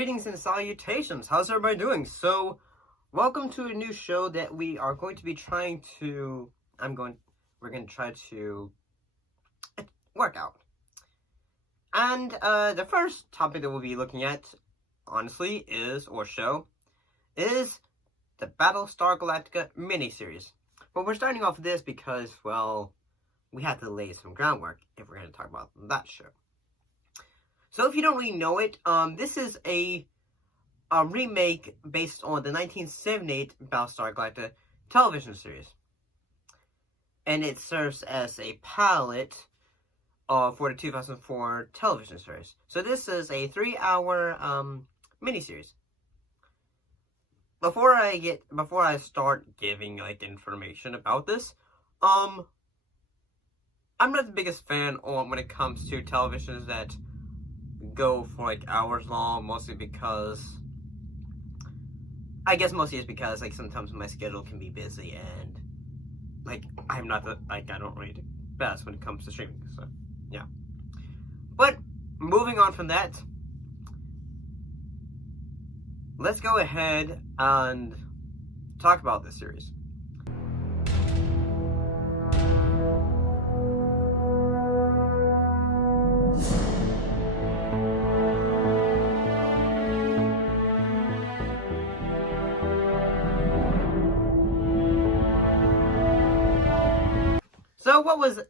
Greetings and salutations. How's everybody doing? So, welcome to a new show that we are going to be trying to, we're going to try to work out. And, the first topic that we'll be looking at, honestly, is the Battlestar Galactica miniseries. But we're starting off with this because, well, we have to lay some groundwork if we're going to talk about that show. So if you don't really know it, this is a remake based on the 1978 Battlestar Galactica television series. And it serves as a pilot for the 2004 television series. So this is a 3-hour miniseries. Before I start giving information about this, I'm not the biggest fan when it comes to televisions that go for hours long, mostly because sometimes my schedule can be busy and I'm not I don't really do best when it comes to streaming, so yeah. But moving on from that, let's go ahead and talk about this series.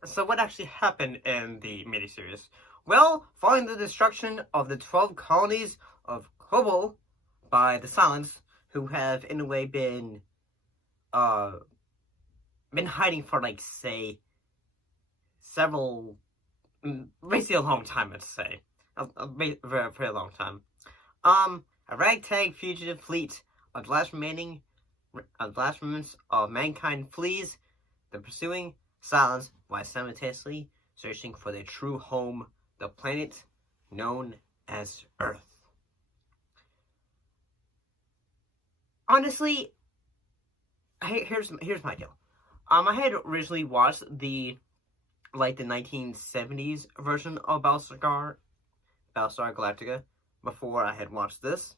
So what actually happened in the miniseries? Well, following the destruction of the 12 colonies of Kobol by the Silence, who have in a way been hiding for basically a long time, I'd say. A very, very long time. A ragtag fugitive fleet of the last remnants of mankind flees the pursuing Silence while simultaneously searching for their true home, the planet known as Earth. Honestly, here's my deal. I had originally watched the 1970s version of Battlestar Galactica before I had watched this.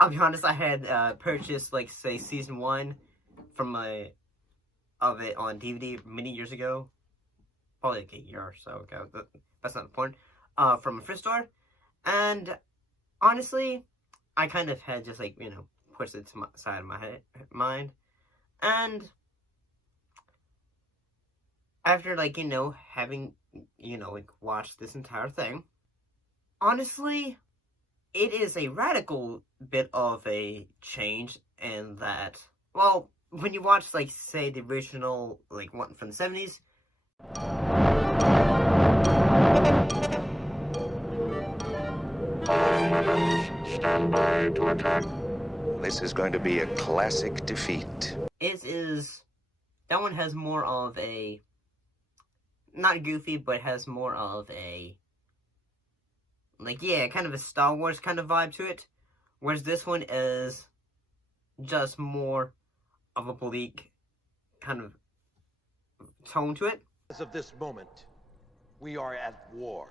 I'll be honest, I had purchased season 1 of it on DVD many years ago, probably a year or so ago. That's not the point. From a thrift store, and honestly, I kind of had just pushed it to my side of my mind, and after having watched this entire thing, honestly, it is a radical bit of a change in that, well, when you watch, say, the original, one from the 70s... Stand by to attack. This is going to be a classic defeat. That one has more of a... not goofy, but has more of a... kind of a Star Wars kind of vibe to it. Whereas this one is just more of a bleak kind of tone to it. As of this moment, we are at war.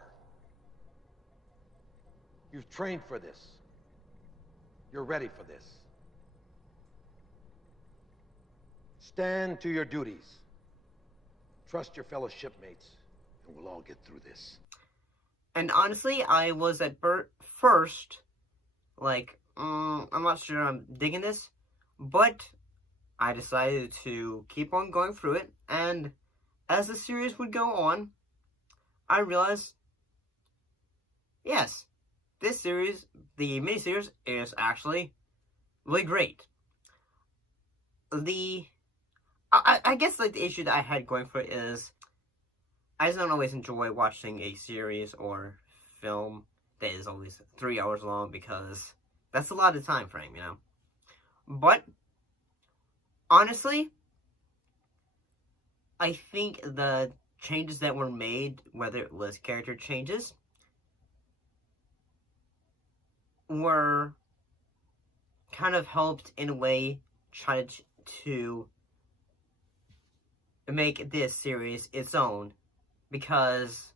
You've trained for this. You're ready for this. Stand to your duties. Trust your fellow shipmates, and we'll all get through this. And honestly, I was at first I'm not sure I'm digging this, but I decided to keep on going through it, and as the series would go on, I realized, yes, this series, the miniseries, is actually really great. I guess the issue that I had going for it is, I just don't always enjoy watching a series or film that is always 3 hours long, because that's a lot of time frame, But honestly, I think the changes that were made, whether it was character changes, were kind of helped in a way try to make this series its own, because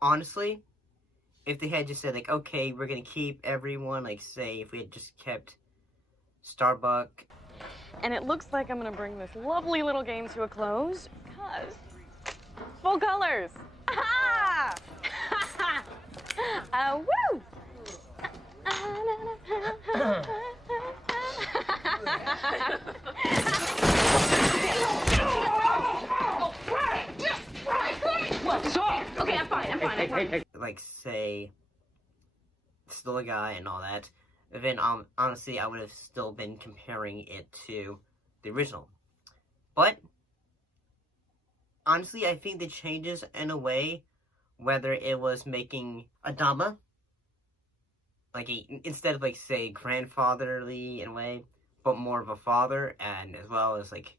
honestly, if they had just said, like, okay, we're gonna keep everyone, like, say, if we had just kept Starbuck. And it looks like I'm gonna bring this lovely little game to a close because full colors. Ah! Woo! Okay, I'm fine. Like, say, still a guy and all that. Then, honestly, I would have still been comparing it to the original. But, honestly, I think the changes in a way, whether it was making Adama, like, instead of, like, say, grandfatherly in a way, but more of a father, and as well as, like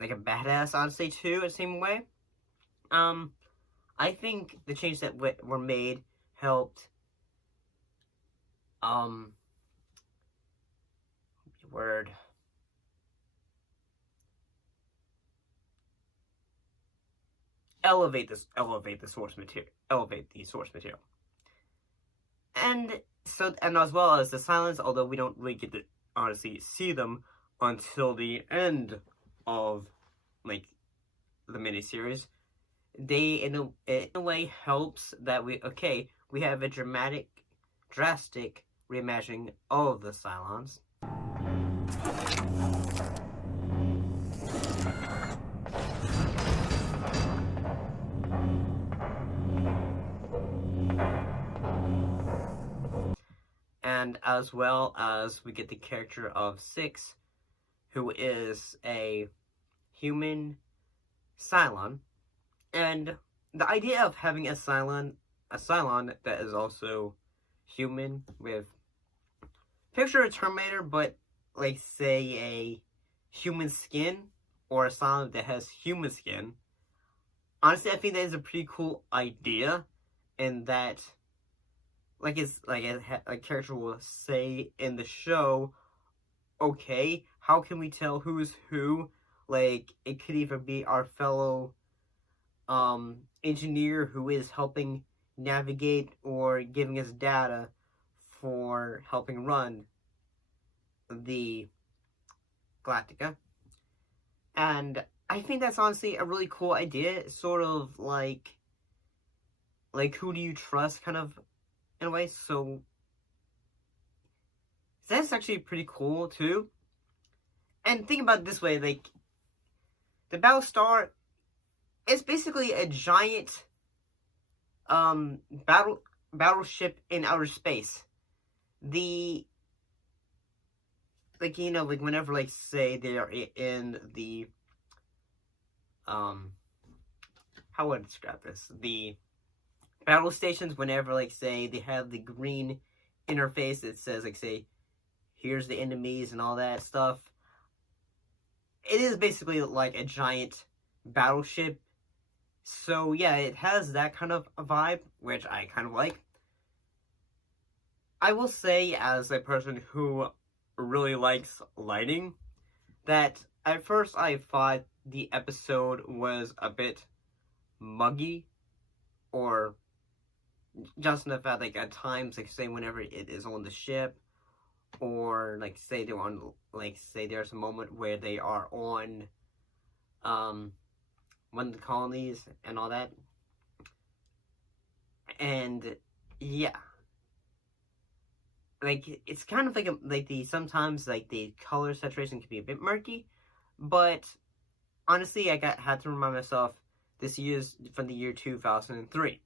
a badass, honestly, too, in the same way. I think the changes that were made helped, elevate the source material. And so, and as well as the silence, although we don't really get to honestly see them until the end of, like, the miniseries, they in a way helps that we have a drastic reimagining of the Cylons. And as well as we get the character of Six, who is a human Cylon. And the idea of having a Cylon that is also human, with, picture a Terminator, but, like, say, a human skin, or a Cylon that has human skin. Honestly, I think that is a pretty cool idea, in that, like, it's like a character will say in the show, okay, how can we tell who's who? Like, it could either be our fellow engineer who is helping navigate or giving us data for helping run the Galactica. And I think that's honestly a really cool idea. It's sort of like who do you trust, kind of, in a way. So that's actually pretty cool too. And think about it this way, like, the Battlestar is basically a giant battleship in outer space. Like, you know, like, whenever, like, say they are in the how would I describe this? The battle stations, whenever, like, say they have the green interface that says, like, say, here's the enemies and all that stuff. It is basically like a giant battleship. So yeah, it has that kind of a vibe, which I kind of like. I will say, as a person who really likes lighting, that at first I thought the episode was a bit muggy, or just in the fact, like, at times, like, say, whenever it is on the ship, or, like, say they're on, like, say there's a moment where they are on one of the colonies and all that. And yeah, like, it's kind of like sometimes, like, the color saturation can be a bit murky, but honestly, I had to remind myself this year's from the year 2003,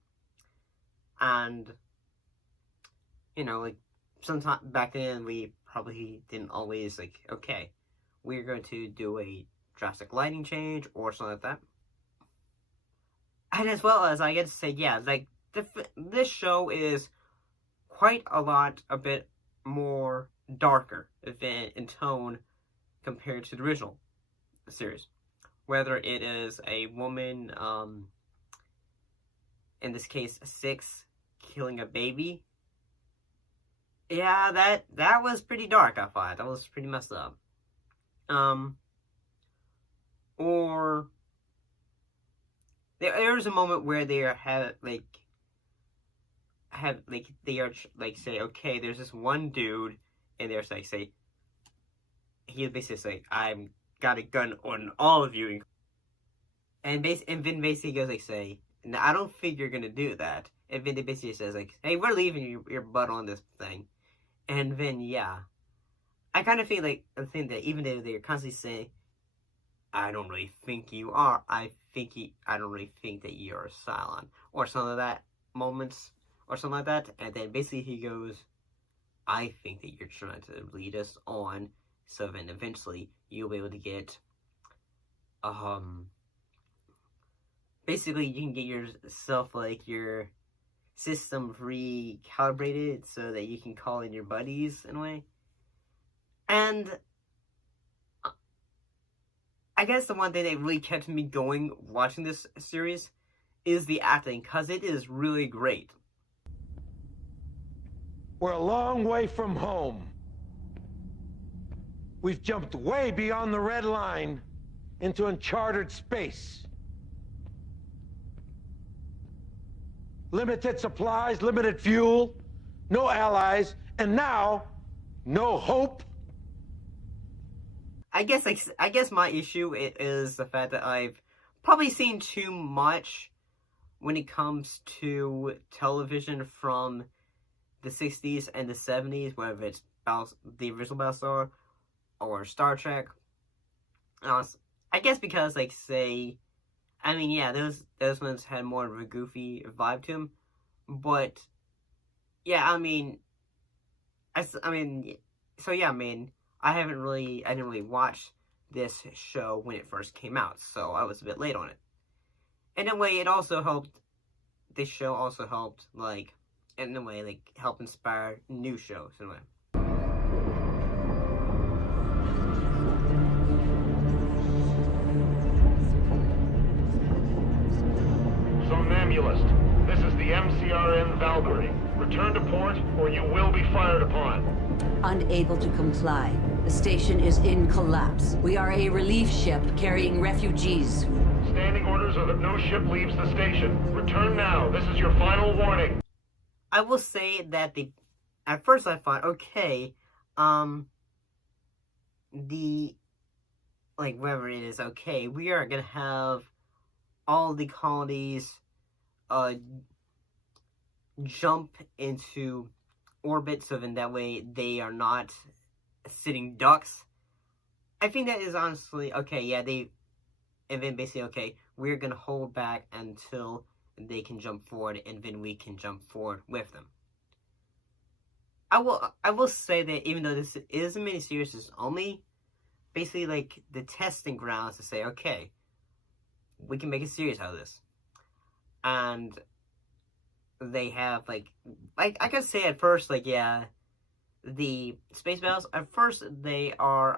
and, you know, like, sometime back then we probably didn't always, like, okay, we're going to do a drastic lighting change or something like that. And as well as, I get to say, yeah, like, this show is quite a bit more darker in tone compared to the original series. Whether it is a woman, in this case, 6, killing a baby. Yeah, that was pretty dark, I thought. That was pretty messed up. Or there was a moment where they had, like, have like they are like say, okay, there's this one dude, and there's like say, he basically say, I've got a gun on all of you, and then basically goes like say, no, I don't think you're gonna do that, and then they basically says like, hey, we're leaving your butt on this thing, and then yeah, I kind of feel like I think that even though they're constantly saying, I don't really think you are, I don't really think that you're a Cylon, or some of that moments, or something like that, and then basically he goes, I think that you're trying to lead us on, so then eventually you'll be able to get, basically you can get yourself, like, your system recalibrated so that you can call in your buddies in a way. And I guess the one thing that really kept me going watching this series is the acting, because it is really great. We're a long way from home. We've jumped way beyond the red line into uncharted space. Limited supplies, limited fuel, no allies, and now, no hope. I guess my issue is the fact that I've probably seen too much when it comes to television from the 60s and the 70s, whether it's the original Battlestar or Star Trek. I guess because, like, say, I mean, yeah, those ones had more of a goofy vibe to them, but yeah, I didn't really watch this show when it first came out, so I was a bit late on it. In a way, this show also helped, like, in a way, like, help inspire new shows, in a way. Somnambulist, this is the MCRN Valkyrie. Return to port, or you will be fired upon. Unable to comply. The station is in collapse. We are a relief ship carrying refugees. Standing orders are that no ship leaves the station. Return now. This is your final warning. I will say that at first I thought, okay, whatever it is, okay, we are gonna have all the colonies, jump into orbit, so then that way they are not sitting ducks. I think that is honestly, okay, yeah, and then basically, okay, we're gonna hold back until they can jump forward, and then we can jump forward with them. I will say that even though this is a miniseries, it's only basically like the testing grounds to say, okay, we can make a series out of this. And they have, like I can say at first, like, yeah, the space battles, at first they are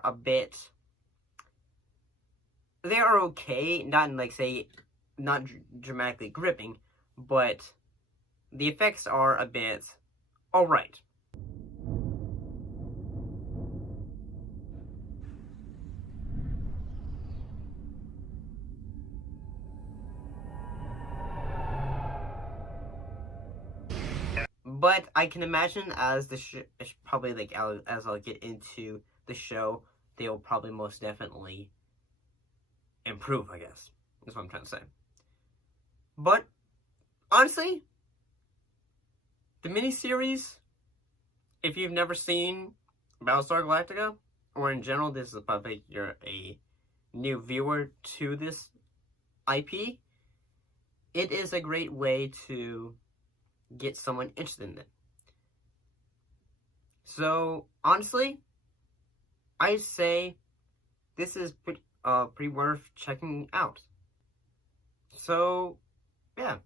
okay, not in, like, say, not dramatically gripping, but the effects are a bit alright. But I can imagine as probably, like, as I'll get into the show, they will probably most definitely improve, I guess. That's what I'm trying to say. But, honestly, the miniseries, if you've never seen Battlestar Galactica, or in general, this is probably you're a new viewer to this IP, it is a great way to get someone interested in it. So, honestly, I say this is pretty worth checking out. So, yeah.